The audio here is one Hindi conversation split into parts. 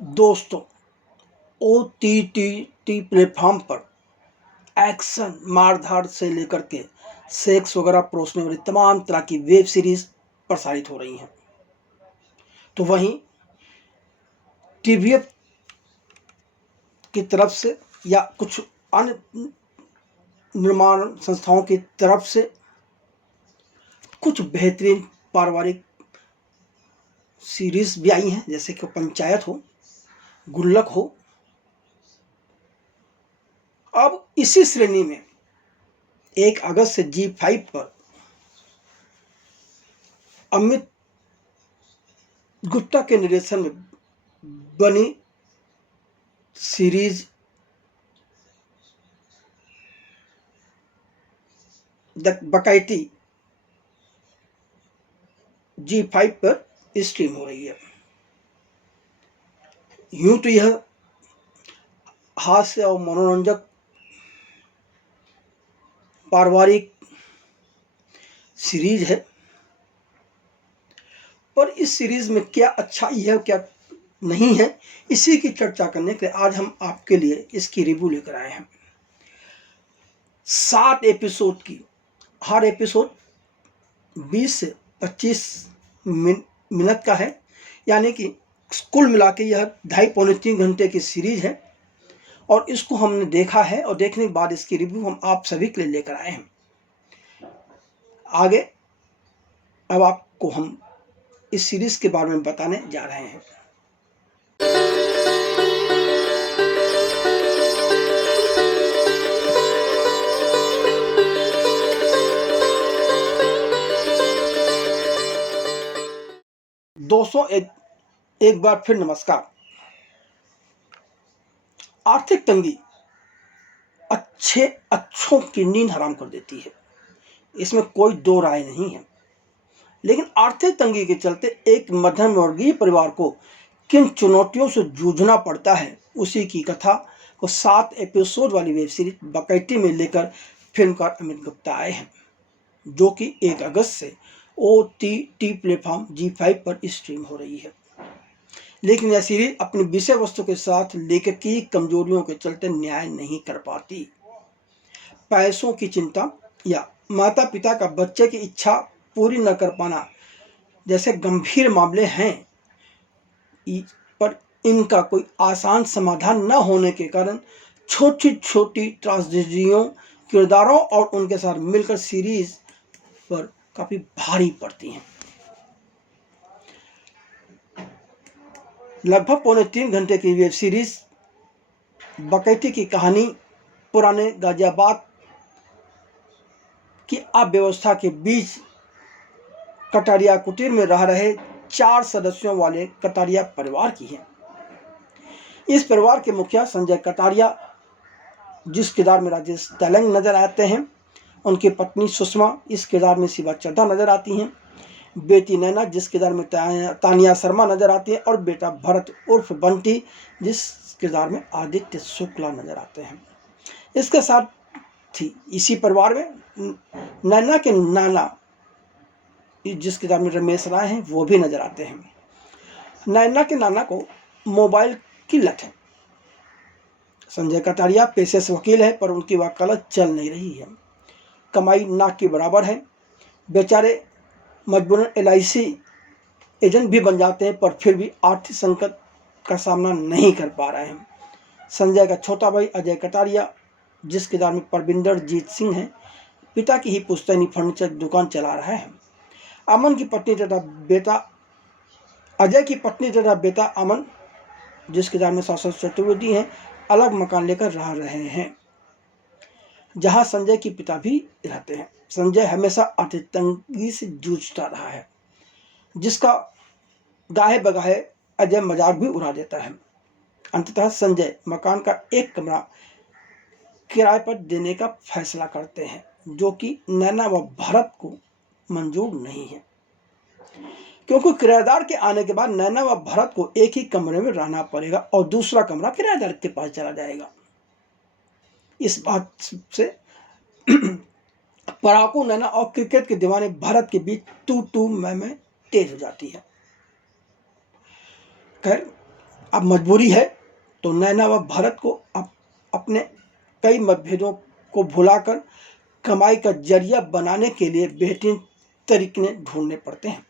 दोस्तों, OTT प्लेटफॉर्म पर एक्शन, मारधाड़ से लेकर के सेक्स वगैरह परोसने वाली तमाम तरह की वेब सीरीज प्रसारित हो रही हैं। तो वहीं TVF की तरफ से या कुछ अन्य निर्माण संस्थाओं की तरफ से कुछ बेहतरीन पारिवारिक सीरीज भी आई हैं, जैसे कि पंचायत हो, गुल्लक हो। अब इसी श्रेणी में 1 अगस्त से G5 पर अमित गुप्ता के निर्देशन में बनी सीरीज द बकैती G5 पर स्ट्रीम हो रही है। यूं तो यह हास्य और मनोरंजक पारिवारिक सीरीज है, पर इस सीरीज में क्या अच्छाई है क्या नहीं है, इसी की चर्चा करने के लिए आज हम आपके लिए इसकी रिव्यू लेकर आए हैं। 7 एपिसोड की, हर एपिसोड 20 से 25 मिनट का है, यानी कि कुल मिला के यह 2.5-3 घंटे की सीरीज है। और इसको हमने देखा है और देखने के बाद इसकी रिव्यू हम आप सभी के लिए लेकर आए हैं। आगे अब आपको हम इस सीरीज के बारे में बताने जा रहे हैं। दोस्तों, एक बार फिर नमस्कार। आर्थिक तंगी अच्छों की नींद हराम कर देती है, इसमें कोई दो राय नहीं है। लेकिन आर्थिक तंगी के चलते एक मध्यम वर्गीय परिवार को किन चुनौतियों से जूझना पड़ता है, उसी की कथा को 7 एपिसोड वाली वेब सीरीज बकैती में लेकर फिल्मकार अमित गुप्ता आए हैं, जो कि 1 अगस्त से OTT प्लेटफॉर्म G5 पर स्ट्रीम हो रही है। लेकिन यह सीरीज अपनी विषय वस्तु के साथ लेखक की कमजोरियों के चलते न्याय नहीं कर पाती। पैसों की चिंता या माता पिता का बच्चे की इच्छा पूरी न कर पाना जैसे गंभीर मामले हैं, पर इनका कोई आसान समाधान न होने के कारण छोटी छोटी ट्रेजेडियों, किरदारों और उनके साथ मिलकर सीरीज पर काफ़ी भारी पड़ती हैं। लगभग 2.25 घंटे की वेब सीरीज बकैती की कहानी पुराने गाजियाबाद की अव्यवस्था के बीच कटारिया कुटीर में रह रहे 4 सदस्यों वाले कटारिया परिवार की है। इस परिवार के मुखिया संजय कटारिया, जिस किरदार में राजेश तेलंग नजर आते हैं, उनकी पत्नी सुषमा इस किरदार में शिवा चड्ढा नजर आती हैं, बेटी नैना जिस किरदार में तानिया शर्मा नजर आती है, और बेटा भरत उर्फ बंटी जिस किरदार में आदित्य शुक्ला नजर आते हैं। इसके साथ ही इसी परिवार में नैना के नाना जिस किरदार में रमेश राय हैं, वो भी नजर आते हैं। नैना के नाना को मोबाइल की लत है। संजय कटारिया पेशे से वकील है, पर उनकी वकालत चल नहीं रही है। कमाई नाक के बराबर है। बेचारे मजबूरन LIC एजेंट भी बन जाते हैं, पर फिर भी आर्थिक संकट का सामना नहीं कर पा रहे हैं। संजय का छोटा भाई अजय कटारिया, जिस किरदार में परविंदर जीत सिंह है, पिता की ही पुश्तैनी फर्नीचर दुकान चला रहा है। अमन की पत्नी तथा बेटा अजय की पत्नी तथा बेटा अमन, जिस किरदार में शाश्वत चतुर्वेदी हैं, अलग मकान लेकर रह रहे हैं, जहां संजय के पिता भी रहते हैं। संजय हमेशा आर्थिक तंगी से जूझता रहा है, जिसका गाहे बगाहे अजय मजाक भी उड़ा देता है। अंततः संजय मकान का एक कमरा किराए पर देने का फैसला करते हैं, जो कि नैना व भरत को मंजूर नहीं है, क्योंकि किराएदार के आने के बाद नैना व भरत को एक ही कमरे में रहना पड़ेगा और दूसरा कमरा किराएदार के पास चला जाएगा। इस बात से पढ़ाकू नैना और क्रिकेट के दीवाने भरत के बीच तू मैं तेज हो जाती है। खैर, अब मजबूरी है तो नैना व भरत को अपने कई मतभेदों को भुलाकर कमाई का जरिया बनाने के लिए बेहतरीन तरीके ढूंढने पड़ते हैं,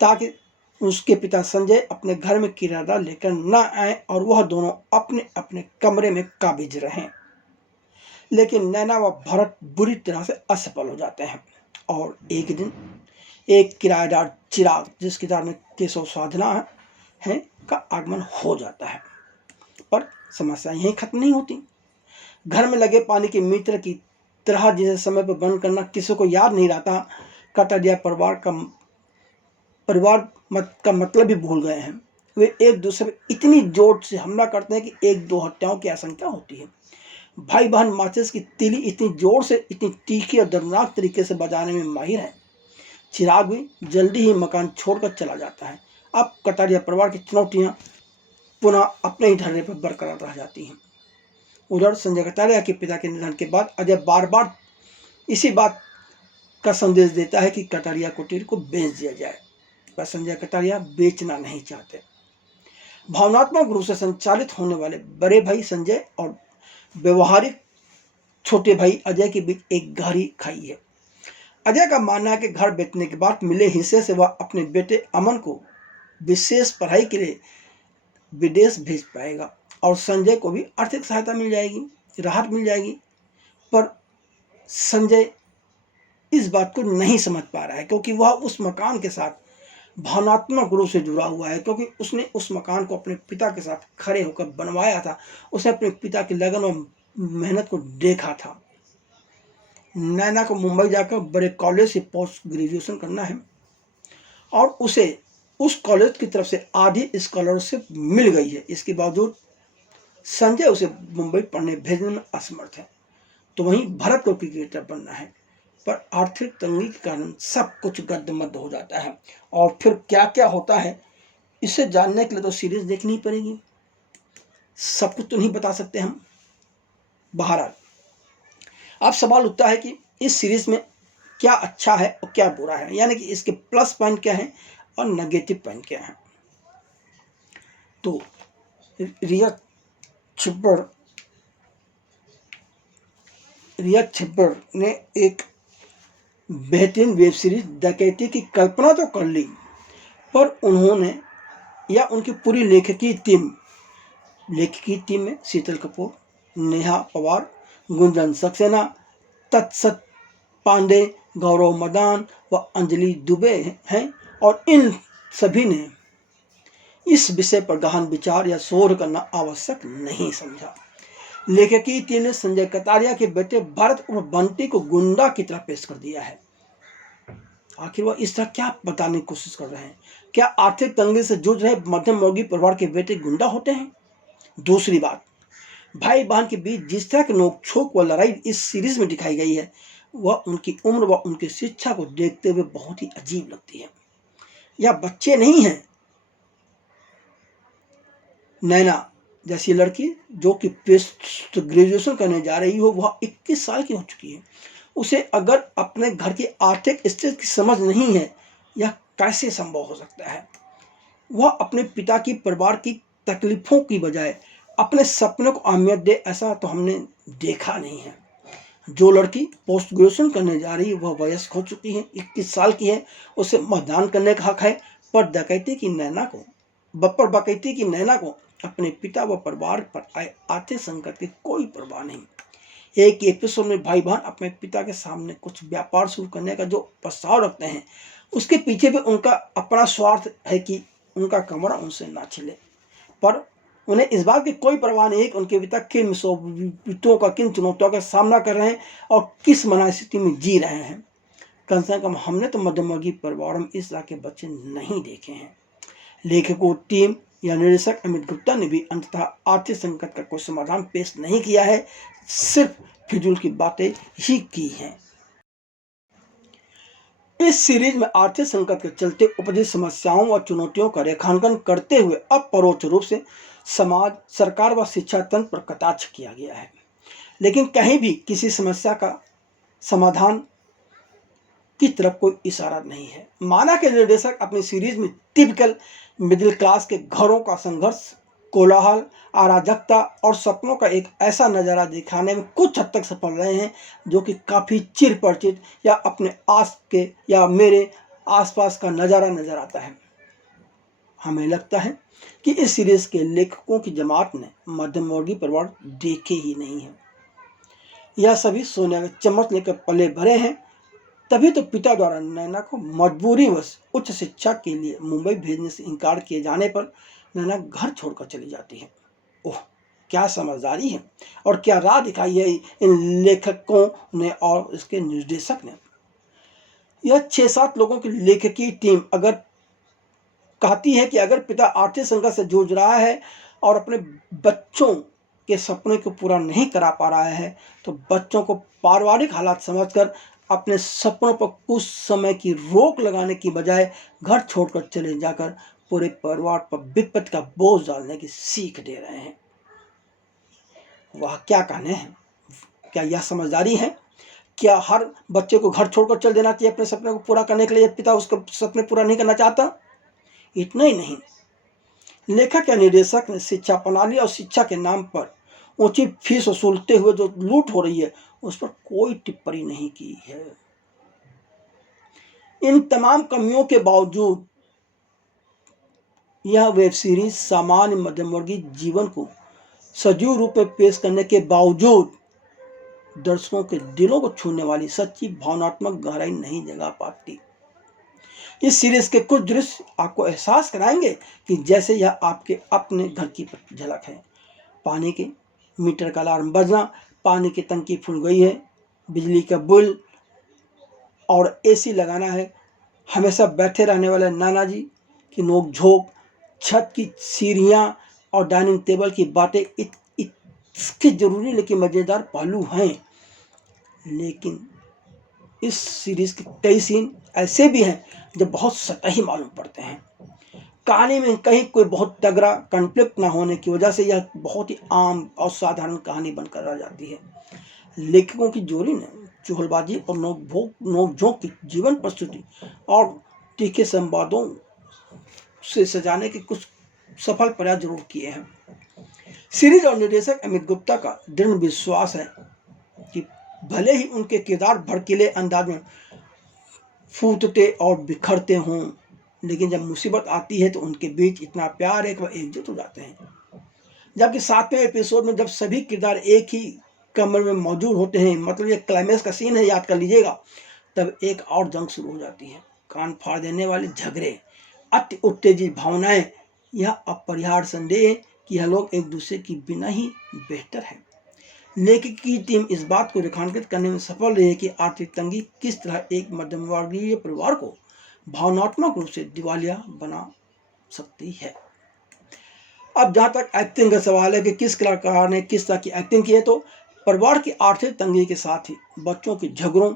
ताकि उसके पिता संजय अपने घर में किराया लेकर न आए और वह दोनों अपने अपने कमरे में काबिज रहें। लेकिन नैना व भरत बुरी तरह से असफल हो जाते हैं और एक दिन एक किराएदार चिराग, जिसके नाम में केशव साधना है, का आगमन हो जाता है। पर समस्या यहीं खत्म नहीं होती। घर में लगे पानी के मीटर की तरह जिसे समय पर बंद करना किसी को याद नहीं रहता, कटारिया परिवार का मतलब भी भूल गए हैं। वे एक दूसरे पर इतनी जोर से हमला करते हैं कि एक दो हत्याओं की आशंका होती है। भाई बहन माचिस की तीली इतनी जोर से, इतनी तीखी और दर्दनाक तरीके से बजाने में माहिर है। चिराग भी जल्दी ही मकान छोड़कर चला जाता है। अब कटारिया परिवार की चुनौतियां पुनः अपने ही ढर्रे पर बरकरार रह जाती हैं। उधर संजय कटारिया के पिता के निधन के बाद अजय बार बार इसी बात का संदेश देता है कि कटारिया कुटीर को बेच दिया जाए, पर संजय कटारिया बेचना नहीं चाहते। भावनात्मक रूप से संचालित होने वाले बड़े भाई संजय और व्यवहारिक छोटे भाई अजय के बीच एक गहरी खाई है। अजय का मानना है कि घर बेचने के बाद मिले हिस्से से वह अपने बेटे अमन को विशेष पढ़ाई के लिए विदेश भेज पाएगा और संजय को भी आर्थिक सहायता मिल जाएगी, राहत मिल जाएगी। पर संजय इस बात को नहीं समझ पा रहा है, क्योंकि वह उस मकान के साथ भावनात्मक रूप से जुड़ा हुआ है, क्योंकि उसने उस मकान को अपने पिता के साथ खड़े होकर बनवाया था। उसने अपने पिता की लगन और मेहनत को देखा था। नैना को मुंबई जाकर बड़े कॉलेज से पोस्ट ग्रेजुएशन करना है और उसे उस कॉलेज की तरफ से आधी स्कॉलरशिप मिल गई है। इसके बावजूद संजय उसे मुंबई पढ़ने भेजने में असमर्थ है। तो वहीं भरत को क्रिकेटर बनना है, पर आर्थिक तंगी के कारण सब कुछ गद्दमद्द हो जाता है। और फिर क्या क्या होता है, इसे जानने के लिए तो सीरीज देखनी पड़ेगी। सब कुछ तो नहीं बता सकते हम। बहरहाल अब सवाल उठता है कि इस सीरीज में क्या अच्छा है और क्या बुरा है, यानी कि इसके प्लस पॉइंट क्या है और नेगेटिव पॉइंट क्या है। तो रिया छिब्बर ने एक बेहतरीन वेब सीरीज डकैती की कल्पना तो कर ली, पर उन्होंने या उनकी पूरी लेखकी टीम में शीतल कपूर, नेहा पवार, गुंजन सक्सेना, तत्सत पांडे, गौरव मदान व अंजलि दुबे हैं और इन सभी ने इस विषय पर गहन विचार या शोध करना आवश्यक नहीं समझा। लेखकी टीम ने संजय कटारिया के बेटे भरत और बंटी को गुंडा की तरह पेश कर दिया है। आखिर वह इस तरह क्या बताने की कोशिश कर रहे हैं? क्या आर्थिक तंगी से जूझ रहे मध्यम वर्गीय परिवार के बेटे गुंडा होते हैं? दूसरी बात, भाई बहन के बीच जिस तरह की नोकझोंक व लड़ाई इस सीरीज में दिखाई गई है, वह उनकी उम्र व उनकी शिक्षा को देखते हुए बहुत ही अजीब लगती है। यह बच्चे नहीं हैं। नैना जैसी लड़की जो कि पोस्ट ग्रेजुएशन करने जा रही हो, वह 21 साल की हो चुकी है। उसे अगर अपने घर की आर्थिक स्थिति की समझ नहीं है, यह कैसे संभव हो सकता है? वह अपने पिता की परिवार की तकलीफों की बजाय अपने सपनों को अहमियत दे, ऐसा तो हमने देखा नहीं है। जो लड़की पोस्ट ग्रेजुएशन करने जा रही है वह वयस्क हो चुकी है, 21 साल की है, उसे मतदान करने का हक है। पर डकैती की नैना को अपने पिता व परिवार पर आए आर्थिक संकट की कोई परवाह नहीं। एक एपिसोड में भाई बहन अपने पिता के सामने कुछ व्यापार शुरू करने का जो प्रस्ताव रखते हैं, उसके पीछे भी उनका अपना स्वार्थ है कि उनका कमरा उनसे ना छिले। पर उन्हें इस बात की कोई परवाह नहीं है कि उनके पिता किन मुसीबतों का, किन चुनौतियों का सामना कर रहे हैं और किस मनस्थिति में जी रहे हैं। कम से कम हमने तो मध्यमवर्गीय परिवारों में इस तरह के बच्चे नहीं देखे हैं। लेखकों, टीम या निर्देशक अमित गुप्ता ने भी अंततः आर्थिक संकट का कोई समाधान पेश नहीं किया है, सिर्फ फिजूल की बातें ही की हैं। इस सीरीज में आर्थिक संकट के चलते उपजी समस्याओं और चुनौतियों का रेखांकन करते हुए अपरोक्ष रूप से समाज, सरकार व शिक्षा तंत्र पर कटाक्ष किया गया है, लेकिन कहीं भी किसी समस्या का समाधान की तरफ कोई इशारा नहीं है। माना के निर्देशक अपनी सीरीज में टिपिकल मिडिल क्लास के घरों का संघर्ष कोलाहल, अराजकता और सपनों का एक ऐसा नज़ारा दिखाने में कुछ हद तक सफल रहे हैं जो कि काफ़ी चिर परिचित या अपने आस के या मेरे आसपास का नज़ारा नज़र आता है। हमें लगता है कि इस सीरीज़ के लेखकों की जमात ने मध्यमवर्गीय परिवार देखे ही नहीं हैं। यह सभी सोने में चम्मच लेकर पले भरे हैं। तभी तो पिता द्वारा नैना को मजबूरीवश उच्च शिक्षा के लिए मुंबई भेजने से इनकार किए जाने पर नैना घर छोड़कर चली जाती है। ओह, क्या समझदारी है और क्या राह दिखाई है इन लेखकों ने और इसके निर्देशक ने। यह 6-7 लोगों की लेखकीय टीम अगर कहती है कि अगर पिता आर्थिक संकट से जूझ रहा है और अपने बच्चों के सपने को पूरा नहीं करा पा रहा है, तो बच्चों को पारिवारिक हालात समझकर अपने सपनों पर कुछ समय की रोक लगाने की बजाय घर छोड़कर चले जाकर पूरे परिवार पर विपत्ति का बोझ डालने की सीख दे रहे हैं। वह क्या कहने हैं? क्या यह समझदारी है? क्या हर बच्चे को घर छोड़कर चल देना चाहिए अपने सपने को पूरा करने के लिए? पिता उसके सपने पूरा नहीं करना चाहता? इतना ही नहीं, लेखक या निर्देशक ने शिक्षा प्रणाली और शिक्षा के नाम पर ऊंची फीस वसूलते हुए जो लूट हो रही है उस पर कोई टिप्पणी नहीं की है। इन तमाम कमियों के बावजूद यह वेब सीरीज सामान्य मध्यमवर्गीय जीवन को सजीव रूप में पेश करने के बावजूद दर्शकों के दिलों को छूने वाली सच्ची भावनात्मक गहराई नहीं जगा पाती। इस सीरीज के कुछ दृश्य आपको एहसास कराएंगे कि जैसे यह आपके अपने घर की झलक है। पानी के मीटर का अलार्म बजना, पानी की टंकी फूल गई है, बिजली का बिल और एसी लगाना है, हमेशा बैठे रहने वाले नाना जी की नोक-झोंक, छत की सीढ़ियाँ और डाइनिंग टेबल की बातें इसके जरूरी लेकिन मज़ेदार पहलू हैं। लेकिन इस सीरीज के कई सीन ऐसे भी हैं जो बहुत सतही मालूम पड़ते हैं। कहानी में कहीं कोई बहुत तगड़ा कॉन्फ्लिक्ट ना होने की वजह से यह बहुत ही आम और साधारण कहानी बनकर रह जाती है। लेखकों की जोड़ी ने चुहलबाजी और नोक-झोंक की जीवन प्रस्तुति और तीखे संवादों से सजाने के कुछ सफल प्रयास जरूर किए हैं। सीरीज और निर्देशक अमित गुप्ता का दृढ़ विश्वास है कि भले ही उनके किरदार भड़कीले अंदाज में फूटते और बिखरते हों, लेकिन जब मुसीबत आती है तो उनके बीच इतना प्यार है कि वह एकजुट हो जाते हैं। जबकि 7वें एपिसोड में जब सभी किरदार एक ही कमरे में मौजूद होते हैं, मतलब ये क्लाइमेक्स का सीन है, याद कर लीजिएगा, तब एक और जंग शुरू हो जाती है। कान फाड़ देने वाले झगड़े, अति उत्तेजित भावनाएं, यह अपरिहार्य संदेह कि यह लोग एक दूसरे की बिना ही बेहतर है। लेखक की टीम इस बात को रेखांकित करने में सफल रही है कि आर्थिक तंगी किस तरह एक मध्यमवर्गीय परिवार को भावनात्मक रूप से दिवालिया बना सकती है। अब जहाँ तक एक्टिंग का सवाल है कि किस कलाकार ने किस तरह की एक्टिंग की है, तो परिवार की आर्थिक तंगी के साथ ही बच्चों के झगड़ों,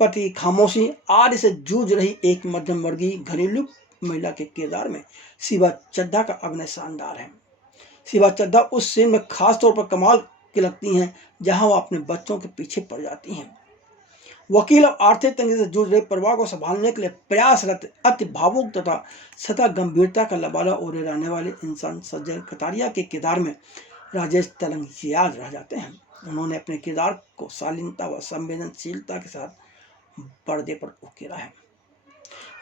पति की खामोशी आदि से जूझ रही एक मध्यम वर्गीय घरेलू महिला के किरदार में शिवा चड्ढा का अभिनय शानदार है। शिवा चड्ढा उस सीन में खास तौर पर कमाल की लगती हैं जहां वह अपने बच्चों के पीछे पड़ जाती हैं। वकील और आर्थिक तंगी से जूझ रहे परिवार को संभालने के लिए प्रयासरत अति भावुक तथा सदा गंभीरता का लबादा ओढ़े रहने वाले इंसान संजय कटारिया के किरदार में राजेश तेलंग याद रह जाते हैं। उन्होंने अपने किरदार को शालीनता व संवेदनशीलता के साथ पर्दे पर उकेरा है।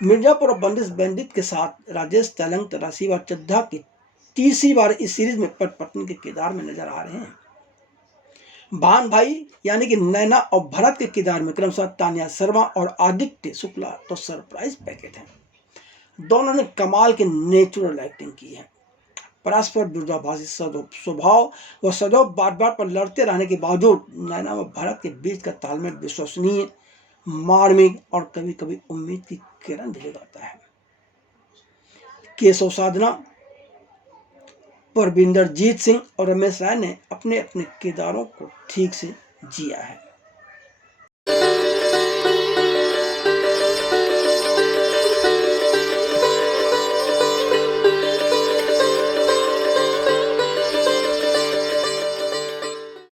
मिर्जापुर और बंदिश बैंडित के साथ राजेश तेलंग तथा शिवा चड्ढा की तीसरी बार इस सीरीज में पत्नी के किरदार में नजर आ रहे हैं। भान भाई यानी कि नैना और भरत के किरदार में क्रमशः तानिया शर्मा और आदित्य शुक्ला तो सरप्राइज पैकेट हैं। दोनों ने कमाल के नेचुरल एक्टिंग की है। परस्पर विरोधाभासी स्वभाव व सदैव बार बार पर लड़ते रहने के बावजूद नैना व भरत के बीच का तालमेल विश्वसनीय, मार्मिक और कभी कभी उम्मीद की किरण भी जगाता है। केशव साधना, परविंदरजीत सिंह और रमेश राय ने अपने अपने किरदारों को ठीक से जिया है।